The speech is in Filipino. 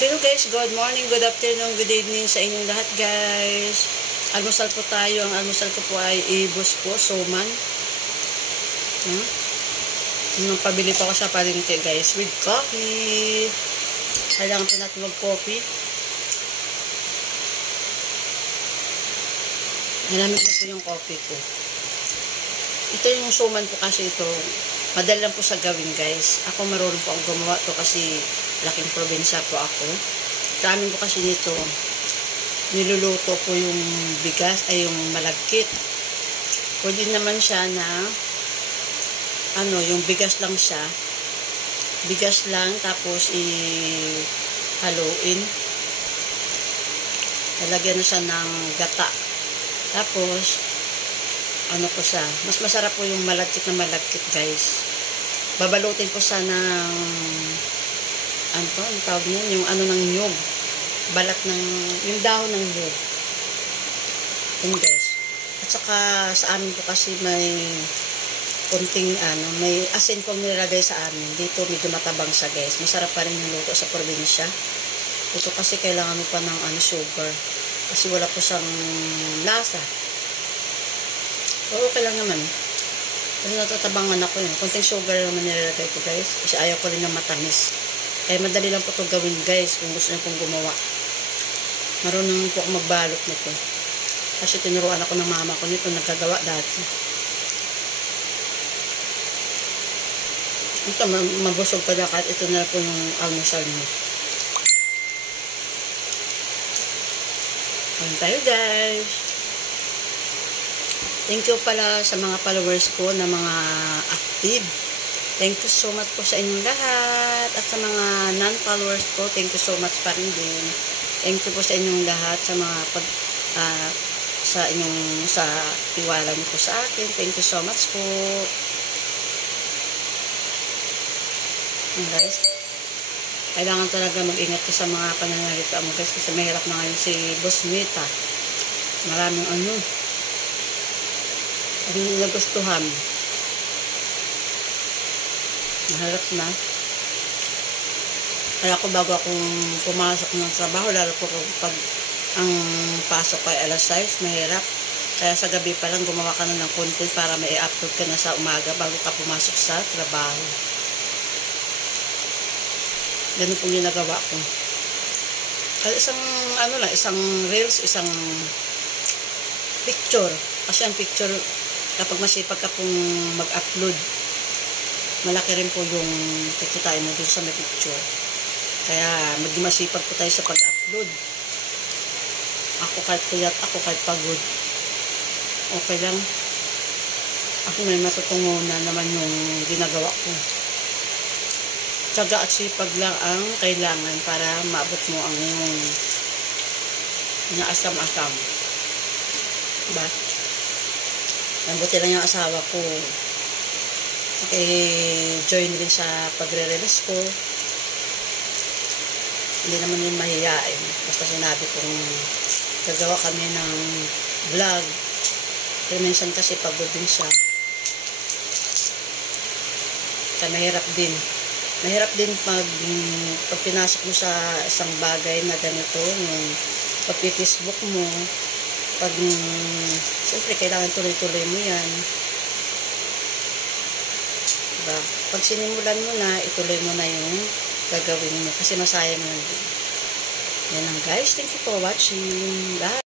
Hello guys, good morning, good afternoon, good evening sa inyong lahat guys. Almusal po tayo. Ang almusal ko po ay ibos po, suman. Nung pabili po ako sa palengke guys with coffee. Kailangan po natin mag-coffee. Nalamig na po yung coffee ko. Ito yung suman po kasi ito. Madali lang po sa gawin guys. Ako marunong po ang gumawa to kasi laking probinsya po ako. Sa amin po kasi nito, niluluto po yung bigas ay yung malagkit. Pwede naman siya na yung bigas lang siya. Bigas lang tapos i-haluin. Lalagyan na siya ng gata. Tapos po siya. Mas masarap po yung malagkit na malagkit guys. Babalutin po siya ng ang tawag niyan, yung ng nyug. Balat ng, yung dahon ng nyug. Yun guys. At saka sa amin po kasi may kunting may asin pong nilagay sa amin. Dito medyo matabang siya guys. Masarap pa rin yung luto sa probinsya. Ito kasi kailangan mo pa ng sugar. Kasi wala po siyang lasa. Oo, okay lang naman. Kasi natatabangan ako yun. Kunting sugar naman nilalagay ko guys. Kasi ayaw ko rin ng matamis. Kaya madali lang po itong gawin guys kung gusto niyo pong gumawa. Marunong po ako magbalot nito. Kasi tinuruan ako ng mama ko nito. Nagkagawa dati. Ito, mabusog ka na kahit ito na po yung almusal mo. Kain tayo guys. Thank you pala sa mga followers ko na mga active. Thank you so much po sa inyong lahat. At sa mga non-followers ko, thank you so much pa rin din. Thank you po sa inyong lahat sa mga sa tiwala niyo po sa akin. Thank you so much po. Guys, kailangan talaga mag-ingat ka sa mga pananalita mo guys kasi mahirap na ngayon si Boss Mita. Maraming hindi nagustuhan. Maharap na. Kaya ako bago akong pumasok ng trabaho, lalo po pag ang pasok ay alas 6, mahirap. Kaya sa gabi pa lang gumawa ka na ng content para may upload ka na sa umaga bago ka pumasok sa trabaho. Ganun pong ginagawa ko. Kaya isang reels, isang picture. Kasi ang picture, kapag masipag ka pong mag-upload, malaki rin po yung kikitain mo dun sa may picture. Kaya maging masipag po tayo sa pag-upload. Ako kahit puyat, ako kahit pagod. Okay lang. Ako may matutungunan naman yung ginagawa ko. Tiyaga at sipag lang ang kailangan para maabot mo ang iyong inaasam-asam. Diba? Mabuti lang yung asawa ko. Join rin sa pagre-release ko. Hindi naman yung mahihain. Basta sinabi kong gagawa kami ng vlog. Pero minsan kasi pagod din siya. Kaya mahirap din. Mahirap din pag pinasok mo sa isang bagay na ganito, yung pag-Facebook mo, siyempre kailangan tuloy-tuloy mo yan. Diba? Pag sinimulan mo na, ituloy mo na yung gagawin mo kasi masayang lang din. Yan lang guys. Thank you for watching. Bye!